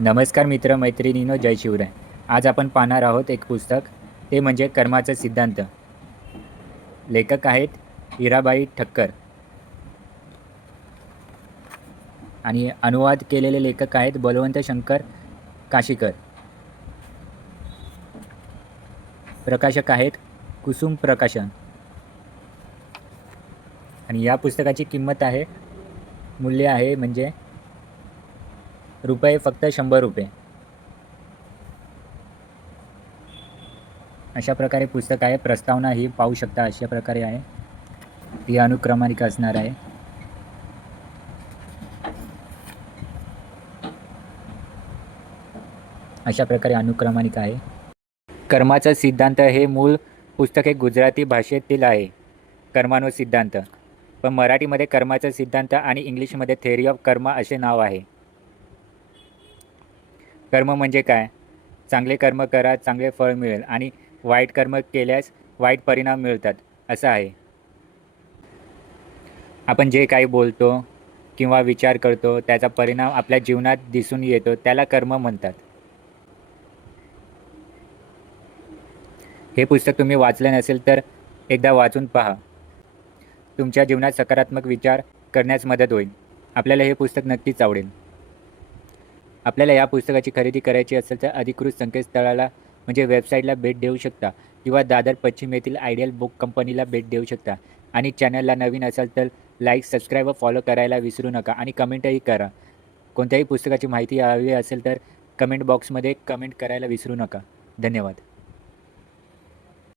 नमस्कार मित्र मैत्रिणींनो, जय शिवराय. आज आपण पाहणार आहोत एक पुस्तक, ते म्हणजे कर्माचा सिद्धांत. लेखक आहेत हिराबाई ठक्कर आणि अनुवाद केलेले लेखक आहेत बलवंत शंकर काशीकर. प्रकाशक आहेत कुसुम प्रकाशन. आणि या पुस्तकाची किंमत आहे, मूल्य आहे म्हणजे रुपये फक्त 100 रुपये. अशा प्रकारे पुस्तक आहे. प्रस्तावना ही पाहू शकता अशा प्रकारे आहे. ती अनुक्रमानिका असणार आहे. अशा प्रकारे अनुक्रमानिका आहे. कर्माचा सिद्धांत हे मूळ पुस्तक हे गुजराती भाषेतील आहे, कर्मानो सिद्धांत. पण मराठीमध्ये कर्माचा सिद्धांत आणि इंग्लिशमध्ये थेअरी ऑफ कर्मा असे नाव आहे. कर्म म्हणजे काय? चांगले कर्म करा, चांगले फळ मिळेल, आणि वाईट कर्म केल्यास वाईट परिणाम मिळतात असं आहे. आपण जे काही बोलतो किंवा विचार करतो त्याचा परिणाम आपल्या जीवनात दिसून येतो, त्याला कर्म म्हणतात. हे पुस्तक तुम्ही वाचले नसेल तर एकदा वाचून पहा. तुमच्या जीवनात सकारात्मक विचार करण्यास मदत होईल. आपल्याला हे पुस्तक नक्कीच आवडेल. आपल्याला या पुस्तकाची खरेदी करायची असेल तर अधिकृत संकेतस्थळाला म्हणजे वेबसाईटला भेट देऊ शकता किंवा दादर पश्चिम येथील आयडियल बुक कंपनीला भेट देऊ शकता. आणि चॅनलला नवीन असाल तर लाईक, सबस्क्राईब व फॉलो करायला विसरू नका आणि कमेंटही करा. कोणत्याही पुस्तकाची माहिती हवी असेल तर कमेंट बॉक्समध्ये कमेंट करायला विसरू नका. धन्यवाद.